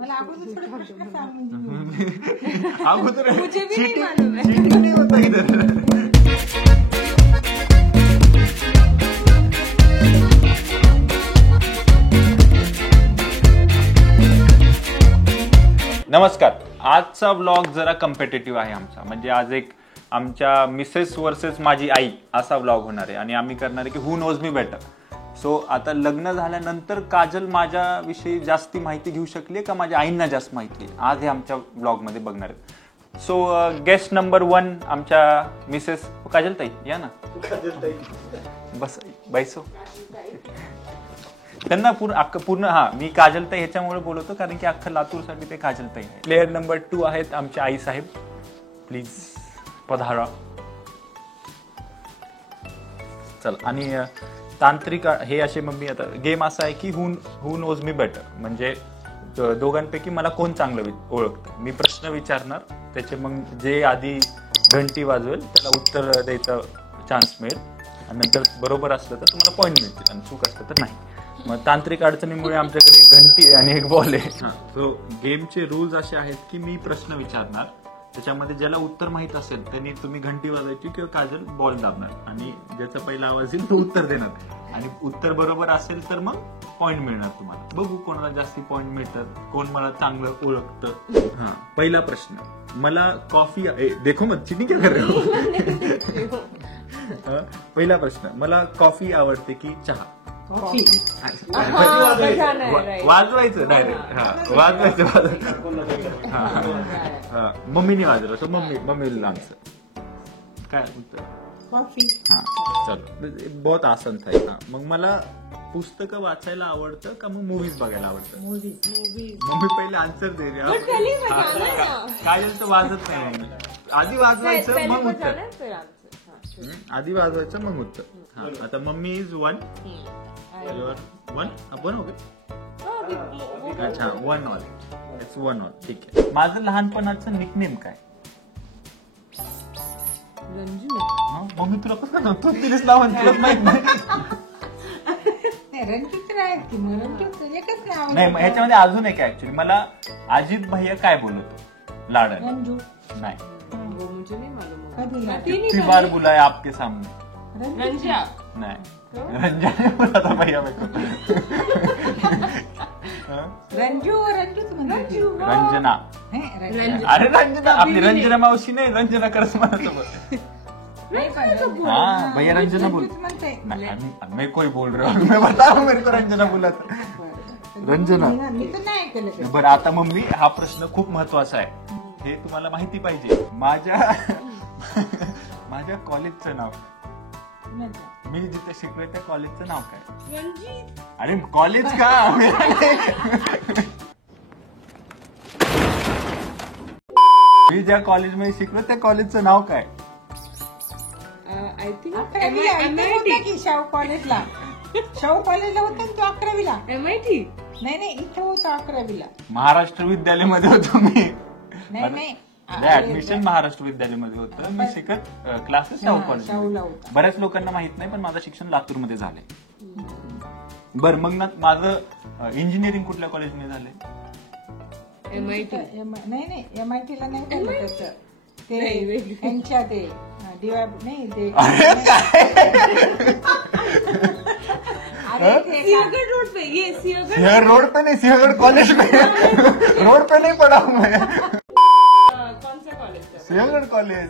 मला अगोदर थोडे प्रश्न सांग म्हणजे अगोदर मुझे भी नहीं cheating- मालूम है. cheating नहीं होता इधर. नमस्कार. आजचा व्लॉग जरा कम्पिटेटिव्ह आहे आमचा. म्हणजे आज एक आमच्या मिसेस वर्सेस माझी आई असा व्लॉग होणार आहे आणि आम्ही करणार आहे की who knows me better. So आता लग्न झाल्यानंतर काजल माझ्याविषयी जास्ती माहिती घेऊ शकली का माझ्या आईंना जास्त माहिती आहे, आज हे आमच्या व्लॉगमध्ये बघणार आहेत. सो गेस्ट नंबर 1 आमच्या मिसेस काजल ताई. या ना बस बैसो. त्यांना पूर्ण मी काजल ताई ह्याच्यामुळे बोलवतो कारण की अख्खं लातूरसाठी ते काजल ताई आहे. प्लेयर नंबर 2 आहेत आमचे आई साहेब. प्लीज पधारा. चल. आणि तांत्रिक हे असे मग मी आता गेम असा आहे की हू नोज मी बेटर, म्हणजे दोघांपैकी मला कोण चांगलं ओळखतं. मी प्रश्न विचारणार, त्याचे मग जे आधी घंटी वाजवेल त्याला उत्तर द्यायचा चान्स मिळेल आणि नंतर बरोबर असलं तर तुम्हाला पॉईंट मिळतील आणि चूक असलं तर नाही. मग तांत्रिक अडचणीमुळे आमच्याकडे घंटी आहे आणि एक बॉल आहे. सो गेमचे रूल्स असे आहेत की मी प्रश्न विचारणार, त्याच्यामध्ये ज्याला उत्तर माहित असेल त्यांनी तुम्ही घंटी वाजवायची किंवा काजल बॉल दाबणार आणि ज्याचा पहिला आवाज येईल तो उत्तर देणार आणि उत्तर बरोबर असेल तर मग पॉईंट मिळणार तुम्हाला. बघू कोणाला जास्ती पॉईंट मिळतात, कोण मला चांगलं ओळखतं. पहिला प्रश्न. मला कॉफी देखो मत चिटिंग क्या कर रहे हो. पहिला प्रश्न. मला कॉफी आवडते की चहा. वाजवायचं डायरेक्ट. वाजवायचं. मम्मीने वाजवलं तर मम्मीला आमचं काय उत्तर. कॉफी. चल बहुत आसन था. मग मला पुस्तकं वाचायला आवडतं का मग मूवीज बघायला आवडतं. मम्मी पहिले आन्सर दे. काजल तर वाजत नाही. आधी वाजवायचं मग उत्तर. आधी वाजवायचं मग उत्तर. आता मम्मी इज 1. वन हो गए. अच्छा 1 ऑल. It's 1 all. ठीक आहे. माझं लहानपणाचं निकनेम काय. रंजू. मम्मी तुला कसं ना तू तिनेच नाव तुला माहित नाही. रंजू तर आहे की मग रंजू एकच नाव. नाही ह्याच्यामध्ये अजून एक ऍक्च्युली मला अजित भैया काय बोलतो लाडन. रंजू वो मुझे नहीं मालूम. कधी कितनी बार बुलाया आपके सामने. रंजा. नाही रंजना ने बोला था भैया मेरे को. रंजू रंजूच म्हणते. रंजना. अरे रंजना आपली रंजना मावशी नाही, रंजना करस म्हणत. हाँ भैया रंजना बोल. मैं कोई बोल रहा हूँ. मैं बता रहा हूँ मेरे को रंजना बोला था. रंजना. मी तर नाही ऐकलं. बरं आता मम्मी हा प्रश्न खूप महत्वाचा आहे, हे तुम्हाला माहिती पाहिजे. माझ्या कॉलेजचं नाव. मी जिथे शिकलोय त्या कॉलेजचं नाव काय. रंजीत. अरे कॉलेज का. मी ज्या कॉलेजमध्ये शिकलो त्या कॉलेजचं नाव काय. I think MIT. शाहू कॉलेजला. शाहू कॉलेजला होता तो 11वीला. MIT. नाही इथं होतं 11वीला. महाराष्ट्र विद्यालयामध्ये होतो मी. नाही ऍडमिशन महाराष्ट्र विद्यालयामध्ये होतं. मी शिकत क्लासेस शाहू कॉलेज. बऱ्याच लोकांना माहित नाही पण माझं शिक्षण लातूरमध्ये झालंय. बरं मग ना माझं इंजिनिअरिंग कुठल्या कॉलेजमध्ये झालंय. MIT. नाही MIT ला नाही झालं त्याचं. ते यांच्या ते दिवा नाही ते. सिंहगढ़ रोड पे. ये सिंहगढ़. सिंहगढ़ रोड पे नहीं, सिंहगढ़ कॉलेज में. रोड पे नहीं पढ़ा हूँ मैं. कौन सा कॉलेज था. सिंहगढ़ कॉलेज.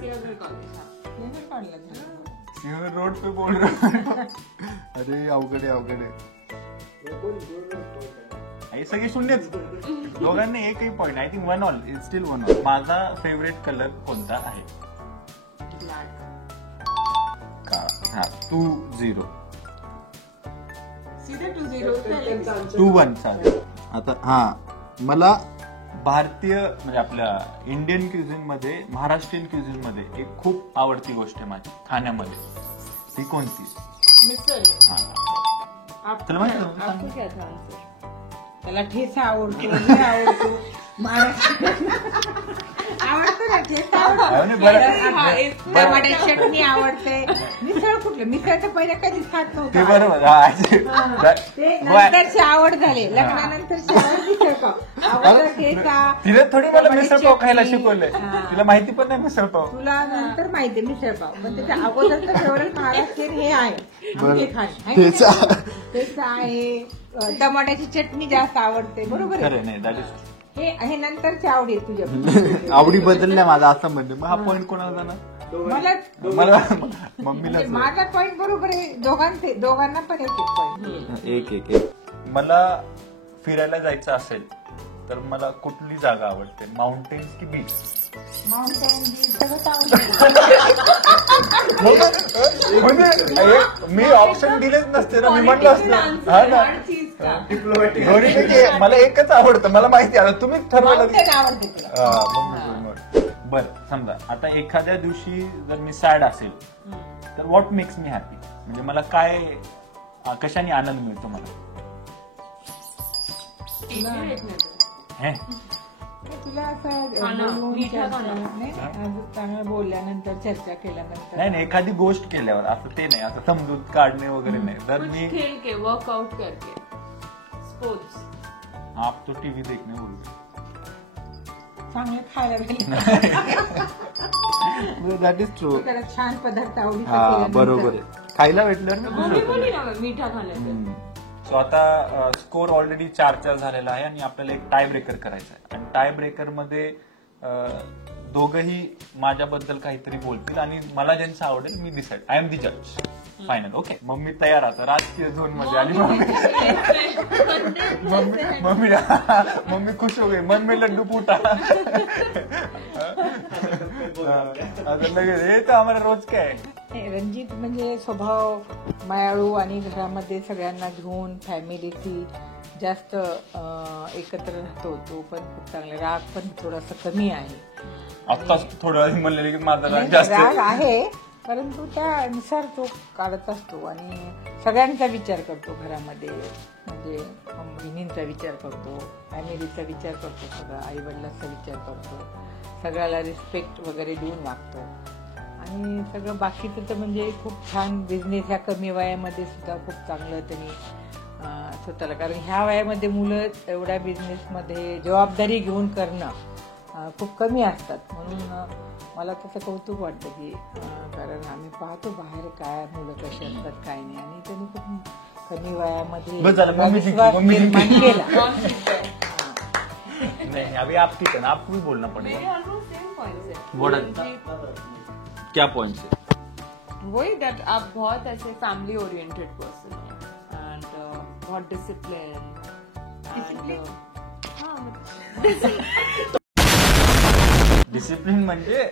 सिंहगढ़ रोड पे बोल रहा हूँ. अरे अवघड आहे. हे सगळे शून्यच. दोघांनी एकही point. I think 1 all. Is steel 1 all. माझा फेवरेट कलर कोणता आहे. काळा. 2-0. 2-1 चालेल. आता मला भारतीय म्हणजे आपल्या इंडियन क्युझिन मध्ये, महाराष्ट्रीयन क्युझिन मध्ये एक खूप आवडती गोष्ट आहे माझी खाण्यामध्ये. ती कोणती. मिसल. तुला माहिती आपको क्या था आंसर. त्याला ठेचा आवडतो. आवडतो ना तेच आवडतं. हो ना, बरं. टमाट्याची चटणी आवडते. मिसळ कुठलं मिसळ तर पहिले कधीच खात ते नव्हतं. बरोबर ते नंतरची आवड झाली. लग्नानंतरची आवड मिसळ पाव. आवडता ठेचा. तिने थोडी मला मिसळ पाव खायला चटणी. शिकवलंय. हा. तिला माहिती पण नाही मिसळ पाव. तुला नंतर माहितीये मिसळ पाव पण त्याच्या अगोदरचं फेवरेट महाराष्ट्रीयन हे आहे आमचे खाणे. ठेचा आहे. टमाट्याची चटणी जास्त आवडते. बरोबर आहे. खरं नाही दॅट इज हे नंतरची आवड आहे तुझ्या. आवडी बदलल्या माझा असं म्हणणे. मग हा पॉईंट कोणाला ना मला मला मम्मीला म्हणजे माझा पॉईंट बरोबर आहे. दोघांना पण एक पॉईंट. एक मला फिरायला जायचं असेल तर मला कुठली जागा आवडते, माउंटेन्स की बीच? माउंटेन सगळंच आवडतं. म्हणजे मी ऑप्शन दिलेच नसते ना, मी म्हणलं असतं. हा ना, दोन्हीपैकी मला एकच आवडतं. मला माहिती आहे, तुम्हीच ठरवलं. माउंटेन आवडते तुला. बर समजा आता एखाद्या दिवशी जर मी सॅड असेल तर व्हॉट मेक्स मी हॅपी, म्हणजे मला काय कशाने आनंद मिळतो मला? हे? तुला असं खाणं, बोलून मिठा चर्चा- खाणं. नाही, अजून चांगलं बोलल्यानंतर चर्चा केल्यानंतर नाही नाही, एखादी गोष्ट केल्यावर असं ते नाही, असं समजून काढणे वगैरे नाही. जर कुछ मी खेल के वर्कआउट करके स्पोर्ट्स. आप तो टीव्ही देखणे बोलतो. चांगलं खायला भेटलं. That is true. त्याला छान पदार्थ आवडीचा हा केल्यानंतर. बरोबर आहे. खायला भेटलं मम्मी बोली ना मीठा खाण्याचं. सो आता स्कोर ऑलरेडी 4-4 झालेला आहे आणि आपल्याला एक टाय ब्रेकर करायचा आहे. आणि टाय ब्रेकर मध्ये दोघंही माझ्याबद्दल काहीतरी बोलतील आणि मला ज्यांचं आवडेल मी डिसाईड. आय एम दी जज फायनल. ओके, मग मी तयार आता राजकीय झोन मध्ये. आणि मम्मी खुश हो गई, मन में लड्डू फूटा. लगेच हे तर आम्हाला रोज काय. रणजित म्हणजे स्वभाव मायाळू आणि घरामध्ये सगळ्यांना घेऊन फॅमिलीची जास्त एकत्र राहतो. तो पण खूप चांगला. राग पण थोडासा कमी आहे. आत्ताच थोडं म्हणलेलं की माझा राग जास्त राग आहे परंतु त्यानुसार तो काढत असतो आणि सगळ्यांचा विचार करतो घरामध्ये. म्हणजे बहिणींचा विचार करतो, फॅमिलीचा विचार करतो, सगळं आई वडिलांचा विचार करतो, सगळ्याला रिस्पेक्ट वगैरे देऊन वागतो. आणि सगळं बाकीचं तर म्हणजे खूप छान बिझनेस ह्या कमी वयामध्ये सुद्धा खूप चांगलं त्यांनी स्वतःला. कारण ह्या वयामध्ये मुलं एवढ्या बिझनेसमध्ये जबाबदारी घेऊन करणं खूप कमी असतात. म्हणून मला त्याचं कौतुक वाटतं की कारण आम्ही पाहतो बाहेर काय मुलं कशी असतात काय नाही. आणि त्यांनी खूप कमी वयामध्ये विश्वास निर्माण केला. नहीं अभी आपकी टर्न, आपको भी बोलना मेरे पड़ेगा. ऑलमोस्ट सेम पॉइंट्स है. What क्या पॉइंट है? वही दैट आप बहुत ऐसे फैमिली ओरिएंटेड पर्सन हैं एंड बहुत डिसिप्लिन. डिसिप्लिन म्हणजे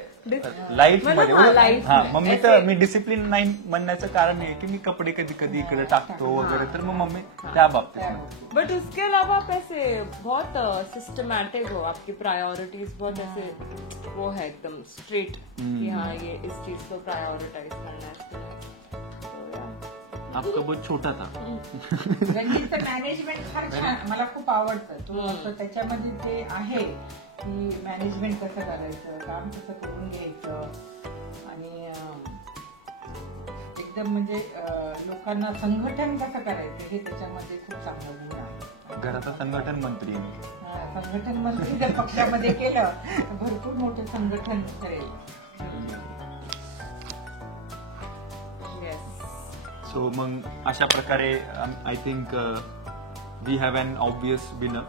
लाईफ मध्ये. हा, life हा में. मम्मी तर मी डिसिप्लिन नाही म्हणण्याचं कारण आहे की मी कपडे कधी कधी इकडे टाकतो वगैरे, तर मग मम्मी त्या बाबतीत म्हणते. बट उसके अलावा आप ऐसे बहुत सिस्टमैटिक हो. आपकी प्रायोरिटीज बहुत ऐसे वो है एकदम स्ट्रेट कि हाँ ये इस चीज को प्रायोरिटाइज करना है. आपका बहुत छोटा था. रणजितचं मॅनेजमेंट फार छान मला खूप आवडतं. तो असं त्याच्यामध्ये ते आहे की मॅनेजमेंट कसं करायचं, काम कसं करून घ्यायचं आणि एकदम म्हणजे लोकांना संघटन कसं करायचं हे त्याच्यामध्ये खूप चांगलं गुण आहे. घराचा संघटन मंत्री आहे मी. संघटन मंत्री जर पक्षामध्ये केलं तर भरपूर मोठं संघटन करेल. सो मग अशा प्रकारे I think we have an obvious winner.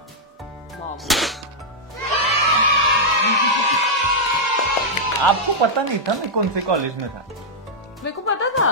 आपको पता नहीं था मैं कौन से कॉलेज में था? मेरे को पता था.